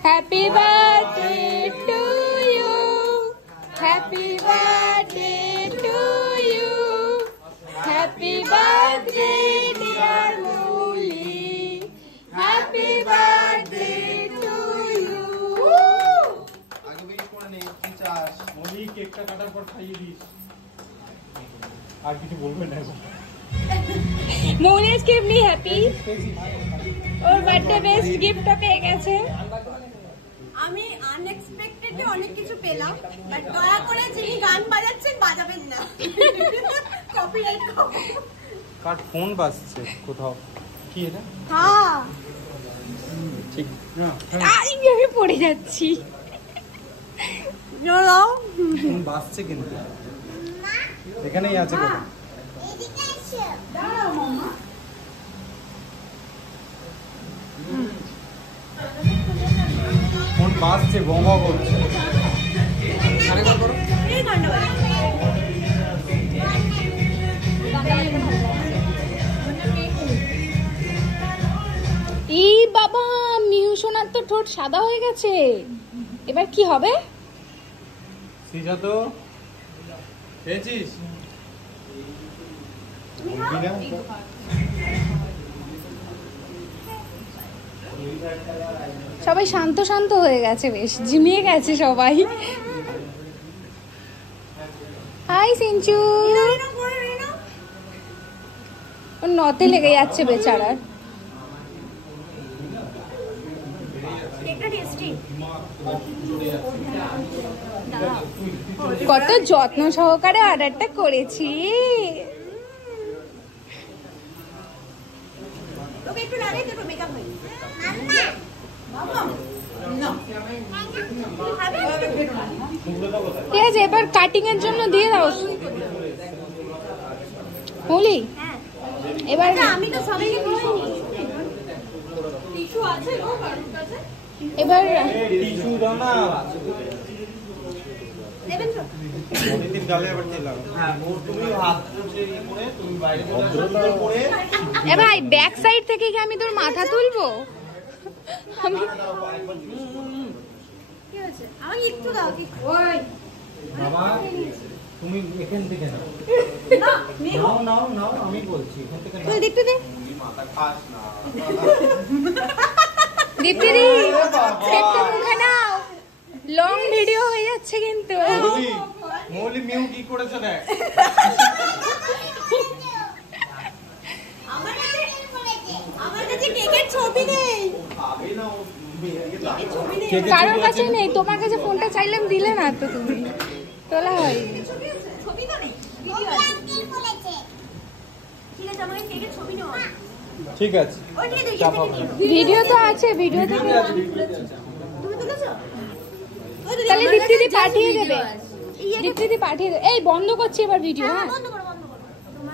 Happy birthday to you. Happy birthday to you. Happy birthday dear Muli. Happy birthday to you. আগে বেশ করে নে কি চাস মলি কেকটা কাটার পর খাইয়ে দিস আর কিছু বলবে না মৌলি আজকে এমনি হ্যাপি ওর বার্থডে বেস্ট গিফটটা পেয়ে গেছে আমি আনএক্সপেক্টেডলি অনেক কিছু পেলাম বাট দয়া করে যিনি গান বাজাচ্ছেন বাজাবেন না কপিরাইট খাবো কার ফোন বাজছে কোথাও কি এটা হ্যাঁ ঠিক আমি পড়ে যাচ্ছি জোরাও ফোন বাজছে কিন্তু এখানেই আছে কোথাও এদিকে এসো দাঁড়াও মামা ফোন বাজছে বোমা করছে এই গানটা এই বাবা মিহু সোনার তো ঠোঁট সাদা হয়ে গেছে এবার কি হবে সিজা তো পেয়েছিস বলবি না সবাই শান্ত শান্ত হয়ে গেছে বেশ ঝিমিয়ে গেছে সবাই হাই সিঞ্চু ওর নতে লেগে যাচ্ছে বেচারার কত যত্ন সহকারে অর্ডারটা করেছি ওকে একটু লাগাই দেবো মেকআপ হয়ে ঠিক আছে এবার কাটিং এর জন্য দিয়ে দাও হোলি এবার আমি তো সবাইকে বলিনি টিস্যু আছে গো কারোর কাছে এবার টিস্যু দাও না দেবেন তো অনেকদিন গালে আবার তেল লাগা হ্যাঁ তুমি হাত মুছে ই করে তুমি বাইরে চলে আসো সুন্দর করে এ ভাই ব্যাক সাইড থেকে কি আমি তোর মাথা তুলবো আমি কি হয়েছে আমাকে একটু দাও কি ওই বাবা তুমি এখান থেকে নাও না মেহু নাও নাও নাও আমি বলছি এখান থেকে নাও তুই দেখতে দে তুমি মাথা খাস না দীপ্তি দি একটু মুখে নাও লং ভিডিও হয়ে যাচ্ছে কিন্তু মৌলি মৌলি মিউ কি করেছে দেখ আমার কাছে কেকের ছবি নেই খাবে না ও মেয়েকে কেকের ছবি নেই কারোর কাছে নেই তোমার কাছে ফোনটা চাইলাম দিলে না তো তুমি তোলা হয়নি ছবি তো নেই ভিডিও আছে ঠিক আছে আমাকে কেকের ছবি নাও ঠিক আছে ওই নিয়ে দেখি চাপ হবে না। ভিডিও তো আছে ভিডিও থেকে তুমি তুলেছো ওই তো তাহলে দীপ্তি দি পাঠিয়ে দেবে ইয়ে দীপ্তি দি পাঠিয়ে দেবে এই বন্ধ করছি এবার ভিডিও হ্যাঁ বন্ধ করো